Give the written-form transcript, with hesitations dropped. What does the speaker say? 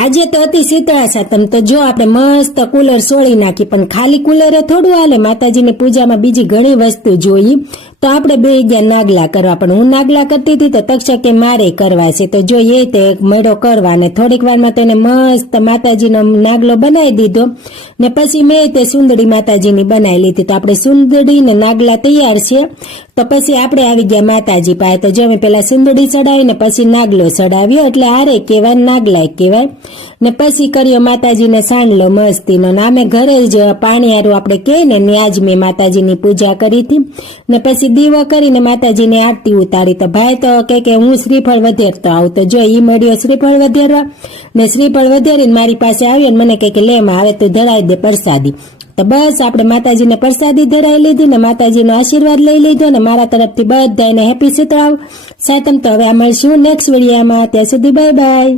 આજે તો હતી શીતળા સાતમ, તો જો આપણે મસ્ત કુલર સોળી નાખી, પણ ખાલી કુલરે થોડું હાલે, માતાજીની પૂજામાં બીજી ઘણી વસ્તુ જોઈ. તો આપણે બે ગયા નાગલા કરવા, પણ હું નાગલા કરતી હતી તો તક્ષક કે મારે કરવા છે, તો જો એ તે મેળો કરવા, ને થોડીક વારમાં તેને મસ્ત માતાજીનો નાગલો બનાવી દીધો, ને પછી મેં તે સુંદડી માતાજીની બનાવી લીધી. તો આપણે સુંદડી ને નાગલા તૈયાર છે. તો પછી આપણે આવી ગયા માતાજી પાસે. તો જો મેં પેલા સુંદડી ચડાવી ને પછી નાગલો ચડાવ્યો, એટલે હારે કહેવાય નાગલા કહેવાય. ને પછી કર્યો માતાજીને સાંડલો મસ્તીનો, ને અમે ઘરે જ પાણી હારું આપણે કહે ને ત્યાં જ મેં માતાજીની પૂજા કરી હતી. ને પછી દીવો કરીને માતાજીને આરતી ઉતારી. તો ભાઈ તો કે હું શ્રીફળ વધેરતો આવું, તો જો ઈ મળ્યો શ્રીફળ વધેરવા, ને શ્રીફળ વધેરીને મારી પાસે આવ્યો ને મને કે લે માં હવે તું ધરાવી દે પ્રસાદી. તો બસ આપણે માતાજીને પ્રસાદી ધરાવી લીધી, ને માતાજીનો આશીર્વાદ લઈ લીધો, ને મારા તરફથી બધાને હેપી શીતળા સાતમ. તો હવે આ મળશું નેક્સ્ટ વિડીયોમાં, ત્યાં સુધી બાય બાય.